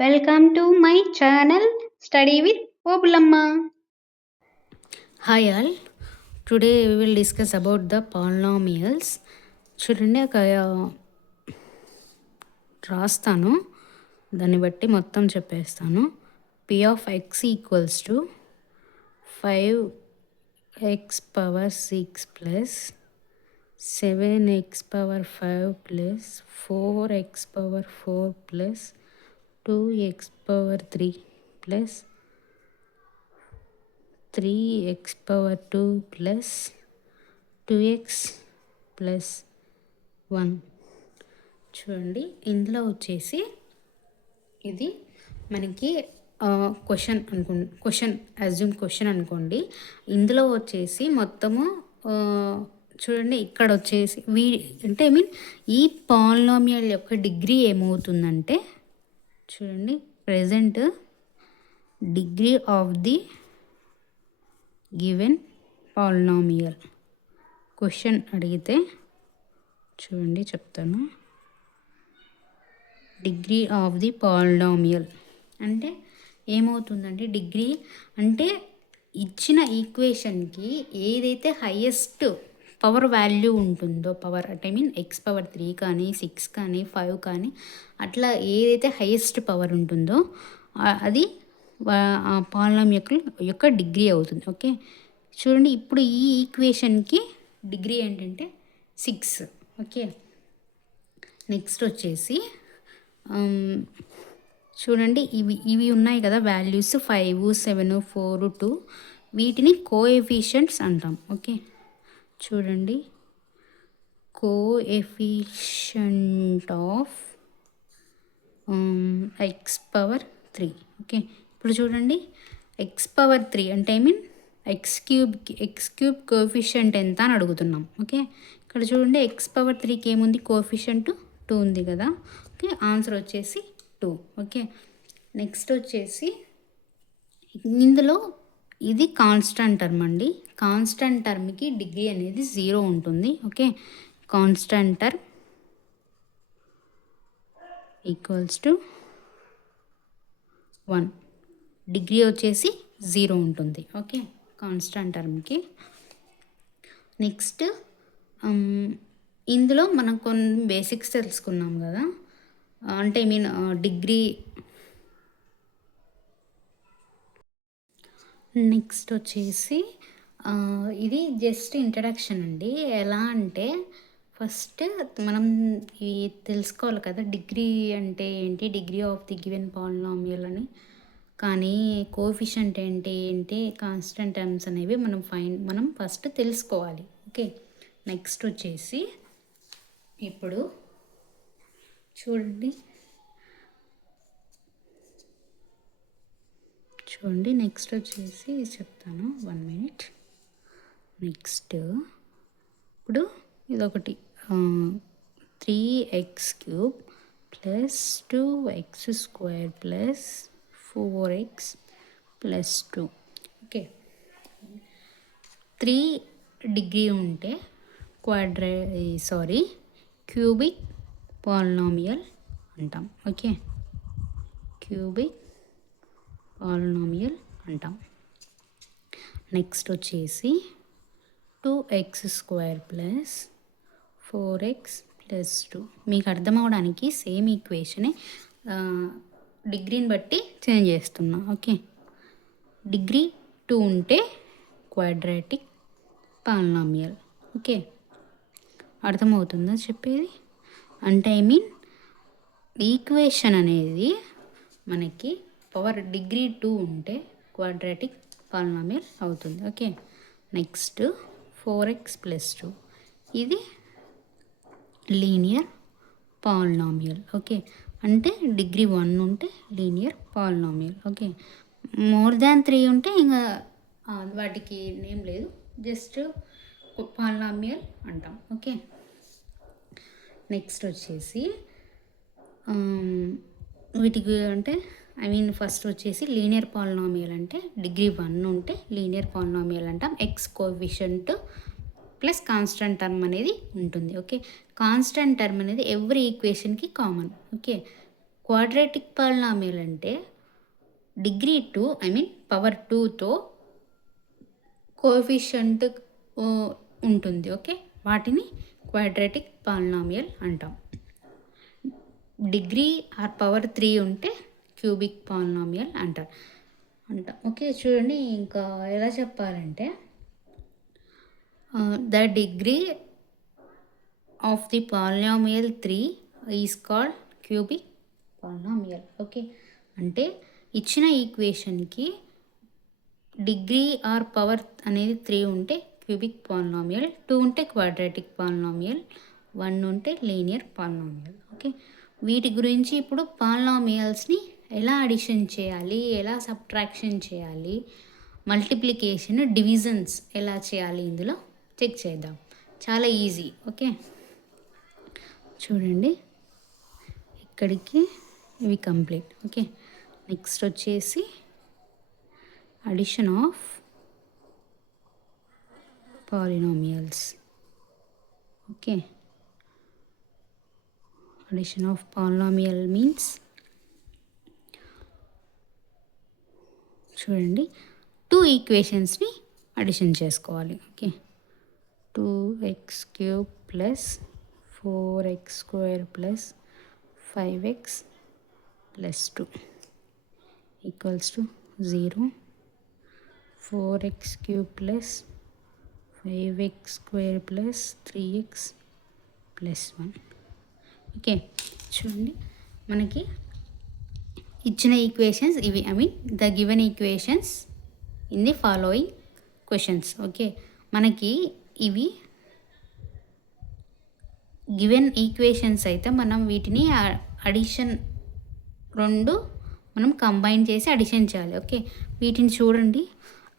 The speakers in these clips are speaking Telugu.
Welcome to my channel Study with Obulamma. Hi all, today we will discuss about the polynomials. చూడండి రాస్తాను, దాన్ని బట్టి మొత్తం చెప్పేస్తాను. p of x equals to 5x power 6 plus 7x power 5 plus 4x power 4 plus 2x power 3 plus 3x power 2 plus 2x plus 1. చూడండి, ఇందులో వచ్చేసి ఇది మనకి క్వశ్చన్ అనుకోండి. ఇందులో వచ్చేసి మొత్తము చూడండి, ఇక్కడ వచ్చేసి అంటే ఈ పాలినామియల్ యొక్క డిగ్రీ ఏమవుతుందంటే, చూడండి, present degree of the given polynomial question అడిగితే, చూడండి చెప్తాను. డిగ్రీ ఆఫ్ ది పాలినామియల్ అంటే ఏమవుతుందంటే, డిగ్రీ అంటే ఇచ్చిన ఈక్వేషన్కి ఏదైతే హైయెస్ట్ పవర్ వాల్యూ ఉంటుందో, పవర్ అంటే ఎక్స్ పవర్ 3 కానీ 6 కానీ 5 కానీ అట్లా ఏదైతే హైయెస్ట్ పవర్ ఉంటుందో అది పాలినామియల్ యొక్క డిగ్రీ అవుతుంది. ఓకే, చూడండి, ఇప్పుడు ఈ ఈక్వేషన్కి డిగ్రీ ఏంటంటే 6. ఓకే, నెక్స్ట్ వచ్చేసి చూడండి, ఇవి ఉన్నాయి కదా వాల్యూస్ 5, 7, 4, 2, వీటిని కోఎఫిషియంట్స్ అంటాం. ఓకే, చూడండి, coefficient of X power 3. Okay, ఇప్పుడు చూడండి, ఎక్స్ పవర్ 3 అంటే ఎక్స్ క్యూబ్ కోఎఫిషియంట్ ఎంత అని అడుగుతున్నాం. ఓకే, ఇక్కడ చూడండి, ఎక్స్ పవర్ 3కి ఏముంది, కోఎఫిషియంట్ 2 ఉంది కదా. ఓకే, ఆన్సర్ వచ్చేసి 2. ఓకే, నెక్స్ట్ వచ్చేసి ఇందులో ఇది కాన్స్టెంట్ టర్మ్ అండి. కాన్స్టెంట్ టర్మ్కి డిగ్రీ అనేది 0 ఉంటుంది. Okay, constant term equals to 1, degree వచ్చేసి 0 ఉంటుంది. Okay, constant టర్మ్కి. నెక్స్ట్ ఇందులో మనం కొన్ని బేసిక్స్ తెలుసుకున్నాం కదా, అంటే డిగ్రీ. నెక్స్ట్ వచ్చేసి ఇది జస్ట్ ఇంట్రడక్షన్ అండి. ఎలా అంటే ఫస్ట్ మనం ఇవి తెలుసుకోవాలి కదా, డిగ్రీ అంటే ఏంటి, degree of the given polynomial అని, కానీ కోఎఫిషియంట్ ఏంటి కాన్స్టెంట్ టర్మ్స్ అనేవి మనం ఫస్ట్ తెలుసుకోవాలి. ఓకే, నెక్స్ట్ వచ్చేసి ఇప్పుడు చూడండి, నెక్స్ట్ వచ్చేసి చెప్తాను, 1 minute. నెక్స్ట్ ఇప్పుడు ఇదొకటి 3x cube plus 2x square plus 4x plus 2. Okay, 3 degree ఉంటే క్యూబిక్ పాలినామియల్ అంటాం. ఓకే, క్యూబిక్ పాలినామియల్ అంటాం. నెక్స్ట్ వచ్చేసి 2x square plus 4x plus 2. మీకు అర్థం అవడానికి సేమ్ ఈక్వేషనే డిగ్రీని బట్టి చేంజ్ చేస్తున్నా. ఓకే, డిగ్రీ 2 ఉంటే క్వాడ్రాటిక్ పాలినామియల్. ఓకే, అర్థమవుతుందా చెప్పేది? అంటే ఈక్వేషన్ అనేది మనకి పవర్ డిగ్రీ 2 ఉంటే క్వాడ్రాటిక్ పాలినామియల్ అవుతుంది. ఓకే, నెక్స్ట్ 4x ప్లస్ 2, ఇది లీనియర్ పాలినామియల్. ఓకే, అంటే డిగ్రీ 1 ఉంటే linear polynomial. Okay, more than 3 ఉంటే ఇంకా వాటికి నేమ్ లేదు, జస్ట్ పాలినామియల్ అంటాం. ఓకే, నెక్స్ట్ వచ్చేసి వీటికి అంటే ఫస్ట్ వచ్చేసి లీనియర్ పాలినామియల్ అంటే డిగ్రీ 1 ఉంటే లీనియర్ పాలినామియల్ అంటాం. X coefficient plus constant term అనేది ఉంటుంది. ఓకే, కాన్స్టెంట్ టర్మ్ అనేది ఎవ్రీ ఈక్వేషన్కి కామన్. ఓకే, క్వాడ్రాటిక్ పాలినామియల్ అంటే డిగ్రీ 2 పవర్ 2తో కోఎఫిషియంట్ ఉంటుంది. ఓకే, వాటిని క్వాడ్రాటిక్ పాలినామియల్ అంటాం. డిగ్రీ ఆర్ పవర్ 3 ఉంటే క్యూబిక్ పాలినామియల్ అంటాం. ఓకే, చూడండి ఇంకా ఎలా చెప్పాలంటే the degree of the polynomial 3 is called cubic polynomial. Okay, అంటే ఇచ్చిన ఈక్వేషన్కి డిగ్రీ ఆర్ పవర్ అనేది 3 ఉంటే క్యూబిక్ పాలినామియల్, 2 ఉంటే క్వాడ్రాటిక్ పాలినామియల్, 1 ఉంటే లీనియర్ పాలినామియల్. ఓకే, వీటి గురించి ఇప్పుడు పాలినామియల్స్ని ఎలా అడిషన్ చేయాలి, ఎలా సబ్ట్రాక్షన్ చేయాలి, మల్టిప్లికేషన్, డివిజన్స్ ఎలా చేయాలి ఇందులో చెక్ చేద్దాం. చాలా ఈజీ. ఓకే, చూడండి ఇక్కడికి ఇవి కంప్లీట్. ఓకే, నెక్స్ట్ వచ్చేసి addition of polynomials. Okay, addition of polynomial means చూడండి 2 ఈక్వేషన్స్ని అడిషన్ చేసుకోవాలి. Okay, 2x³ plus 4x² plus 5x plus 2 equals to 0. 4x³ plus 5x² plus 3x plus 1. Okay, చూడండి మనకి ఇచ్చిన ఈక్వేషన్స్ ఇవి. The given equations in the following questions. Okay, మనకి ఇవి గివెన్ ఈక్వేషన్స్ అయితే మనం వీటిని అడిషన్ 2 మనం కంబైన్ చేసి అడిషన్ చేయాలి. ఓకే, వీటిని చూడండి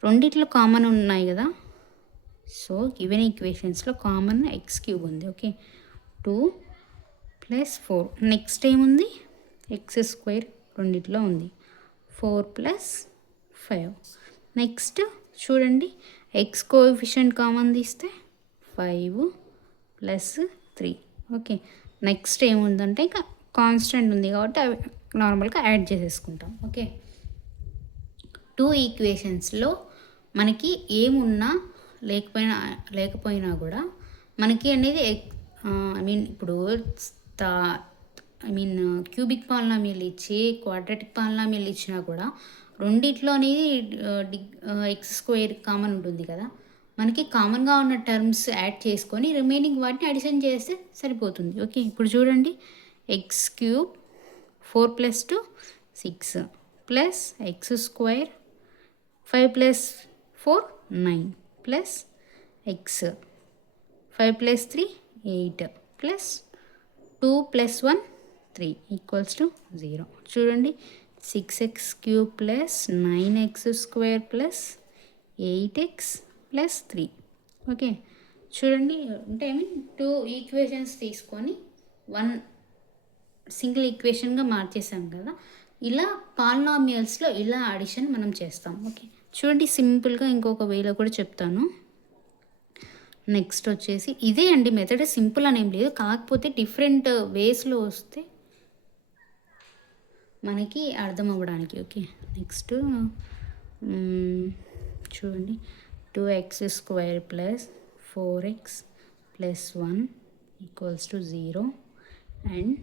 రెండిట్లో కామన్ ఉన్నాయి కదా. సో గివెన్ ఈక్వేషన్స్లో కామన్ x³ ఉంది. Okay, 2 plus 4. నెక్స్ట్ ఏముంది, x² రెండిట్లో ఉంది, 4 ప్లస్ 5. నెక్స్ట్ చూడండి x కోఎఫిషియంట్ కామన్ తీస్తే 5 ప్లస్ 3. ఓకే, నెక్స్ట్ ఏముందంటే ఇంకా కాన్స్టెంట్ ఉంది కాబట్టి అవి నార్మల్గా యాడ్ చేసేసుకుంటాం. ఓకే, 2 ఈక్వేషన్స్లో మనకి ఏమున్నా లేకపోయినా కూడా మనకి అనేది ఇప్పుడు క్యూబిక్ పాలినామియల్ ఇచ్చి క్వాడ్రాటిక్ పాలినామియల్ ఇచ్చినా కూడా రెండిట్లో అనేది x² కామన్ ఉంటుంది కదా. మనకి కామన్గా ఉన్న టర్మ్స్ యాడ్ చేసుకొని రిమైనింగ్ వాటిని అడిషన్ చేస్తే సరిపోతుంది. ఓకే, ఇప్పుడు చూడండి x³ 4 plus 2 6 plus x² 5 plus 4 9 plus x 5 plus 3 8 plus 2 plus 1 3 equals to 0. చూడండి 6x³ plus 9x² plus 8x plus 3. Okay, చూడండి అంటే 2 ఈక్వేషన్స్ తీసుకొని 1 సింగిల్ ఈక్వేషన్గా మార్చేసాం కదా. ఇలా పాలినామియల్స్లో ఇలా అడిషన్ మనం చేస్తాం. ఓకే, చూడండి సింపుల్గా ఇంకొక వేలో కూడా చెప్తాను. నెక్స్ట్ వచ్చేసి ఇదే అండి మెథడ్, సింపుల్ అనేం లేదు, కాకపోతే డిఫరెంట్ వేస్లో వస్తే మనకి అర్థం అవ్వడానికి. ఓకే, నెక్స్ట్ చూడండి 2x² plus 4x plus 1 equals to 0 and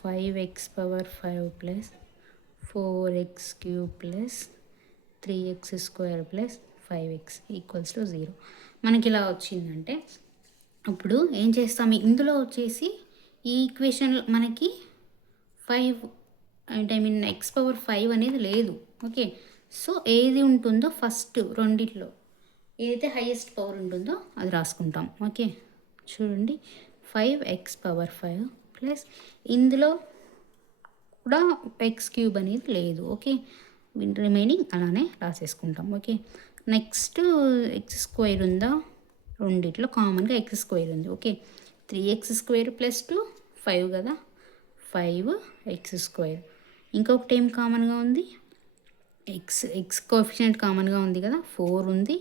5x power 5 plus 4x³ plus 3x² plus 5x equals to 0. మనకి ఇలా వచ్చిందంటే అప్పుడు ఏం చేస్తాము, ఇందులో వచ్చేసి ఈ ఈక్వేషన్లో మనకి 5 x పవర్ 5 అనేది లేదు. ఓకే, సో ఏది ఉంటుందో ఫస్ట్ రెండిట్లో ఏదైతే హైయెస్ట్ పవర్ ఉంటుందో అది రాసుకుంటాం. ఓకే, చూడండి 5x పవర్ 5 ప్లస్ ఇందులో కూడా x³ అనేది లేదు. ఓకే, రిమైనింగ్ అలానే రాసేసుకుంటాం. ఓకే, నెక్స్ట్ x² ఉందా, రెండిట్లో కామన్గా x² ఉంది. ఓకే, 3x² ప్లస్ 2 5 కదా, 5x². ఇంకొకటి ఏం కామన్గా ఉంది, x కోఎఫిషియంట్ కామన్గా ఉంది కదా, 4 ఉంది,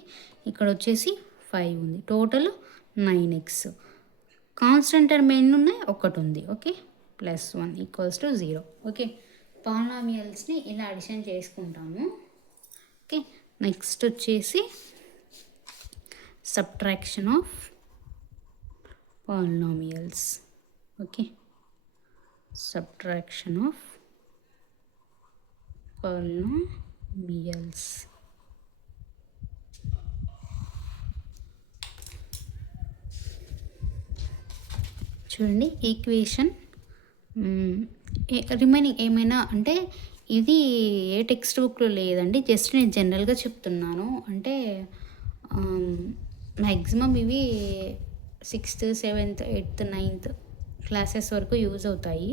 ఇక్కడ వచ్చేసి 5 ఉంది, టోటల్ 9x. కాన్స్టెంట్ టర్మ్ ఎన్ని ఉన్నాయి, 1 ఉంది. ఓకే, +1 = 0. ఓకే, పాలినామియల్స్ని ఇలా అడిషన్ చేసుకుంటాము. ఓకే, నెక్స్ట్ వచ్చేసి subtraction of polynomials. Okay, subtraction of polynomials. చూడండి ఈక్వేషన్ రిమైనింగ్ ఏమైనా అంటే ఇది ఏ టెక్స్ట్ బుక్లో లేదండి, జస్ట్ నేను జనరల్గా చెప్తున్నాను. అంటే మ్యాక్సిమం ఇవి 6th, 7th, 8th, 9th classes వరకు యూజ్ అవుతాయి.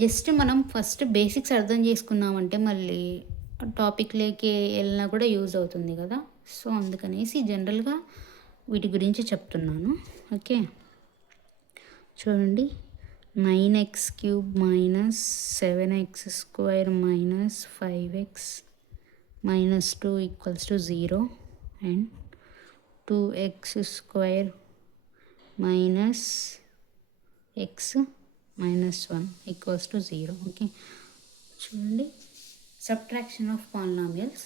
జస్ట్ మనం ఫస్ట్ బేసిక్స్ అర్థం చేసుకున్నామంటే మళ్ళీ టాపిక్లోకి వెళ్ళినా కూడా యూజ్ అవుతుంది కదా. సో అందుకనేసి జనరల్గా వీటి గురించి చెప్తున్నాను. ఓకే, చూడండి 9x³ - 7x² - 5x - 2 = 0 and 2x² - x - 1 = 0. Okay, చూడండి సబ్ట్రాక్షన్ ఆఫ్ పాలినామియల్స్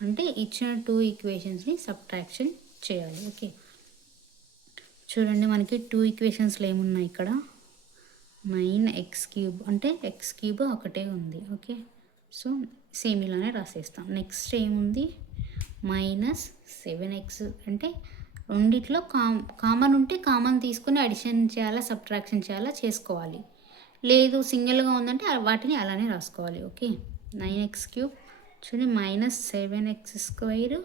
అంటే ఇచ్చిన 2 ఈక్వేషన్స్ని సబ్ట్రాక్షన్ చేయాలి. ఓకే, చూడండి మనకి 2 ఈక్వేషన్స్లో ఏమున్నాయి ఇక్కడ 9x³ అంటే x³ ఒకటే ఉంది. ఓకే, సో సేమ్ ఇలానే రాసేస్తాం. నెక్స్ట్ ఏముంది -7x అంటే రెండిట్లో కామన్ ఉంటే కామన్ తీసుకుని అడిషన్ చేయాలా సబ్ట్రాక్షన్ చేయాలా చేసుకోవాలి. లేదు సింగిల్గా ఉందంటే వాటిని అలానే రాసుకోవాలి. ఓకే, 9x³ చూడండి -7x²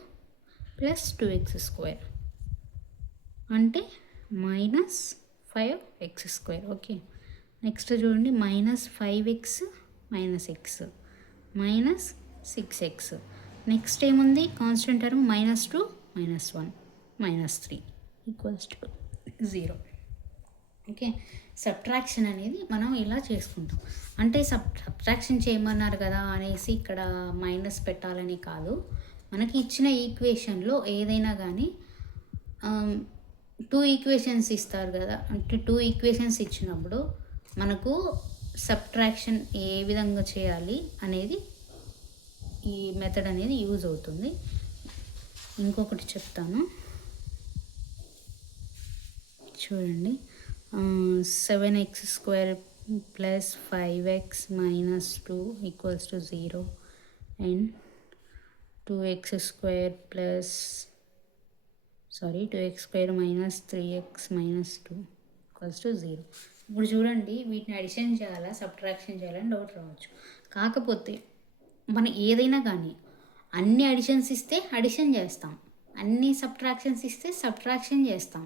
+ 2x² అంటే -5x². ఓకే, నెక్స్ట్ చూడండి -5x - x -6x. నెక్స్ట్ ఏముంది కాన్స్టెంట్ టర్మ్ -2 - 1 -3 = 0. ఓకే, సబ్ట్రాక్షన్ అనేది మనం ఇలా చేసుకుంటాం. అంటే సబ్ట్రాక్షన్ చేయమన్నారు కదా అనేసి ఇక్కడ మైనస్ పెట్టాలని కాదు. మనకి ఇచ్చిన ఈక్వేషన్లో ఏదైనా కానీ 2 ఈక్వేషన్స్ ఇస్తారు కదా, అంటే 2 ఈక్వేషన్స్ ఇచ్చినప్పుడు మనకు సబ్ట్రాక్షన్ ఏ విధంగా చేయాలి అనేది ఈ మెథడ్ అనేది యూజ్ అవుతుంది. ఇంకొకటి చెప్తాను చూడండి 7x² + 5x - 2 = 0 and 2x² - 3x - 2 = 0. ఇప్పుడు చూడండి వీటిని అడిషన్ చేయాలా సబ్ట్రాక్షన్ చేయాలని డౌట్ రావచ్చు. కాకపోతే మనం ఏదైనా కానీ అన్ని అడిషన్స్ ఇస్తే అడిషన్ చేస్తాం, అన్ని సబ్ట్రాక్షన్స్ ఇస్తే సబ్ట్రాక్షన్ చేస్తాం.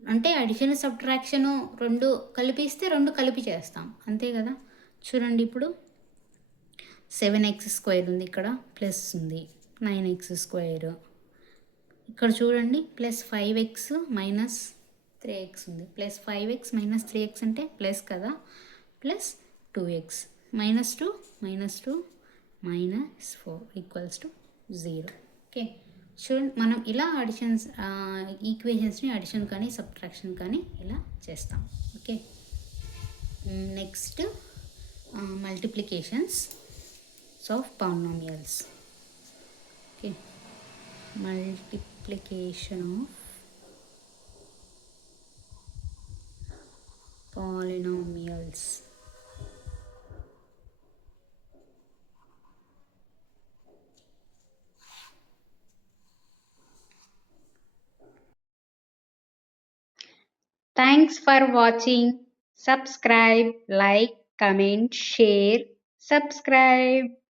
అంటే అడిషన్ సబ్ట్రాక్షను 2 కలిపిస్తే 2 కలిపి చేస్తాం, అంతే కదా. చూడండి ఇప్పుడు 7x² ఉంది, ఇక్కడ ప్లస్ ఉంది 9x². ఇక్కడ చూడండి +5x - 3x ఉంది. +5x - 3x అంటే ప్లస్ కదా, +2x -2 -2 -4 = 0. ఓకే, చూడండి మనం ఇలా అడిషన్స్ ఈక్వేషన్స్ని అడిషన్ కానీ సబ్ట్రాక్షన్ కానీ ఇలా చేస్తాం. Okay, next multiplications of polynomials. Okay, multiplication of polynomials. Thanks for watching. Subscribe, like, comment, share. Subscribe.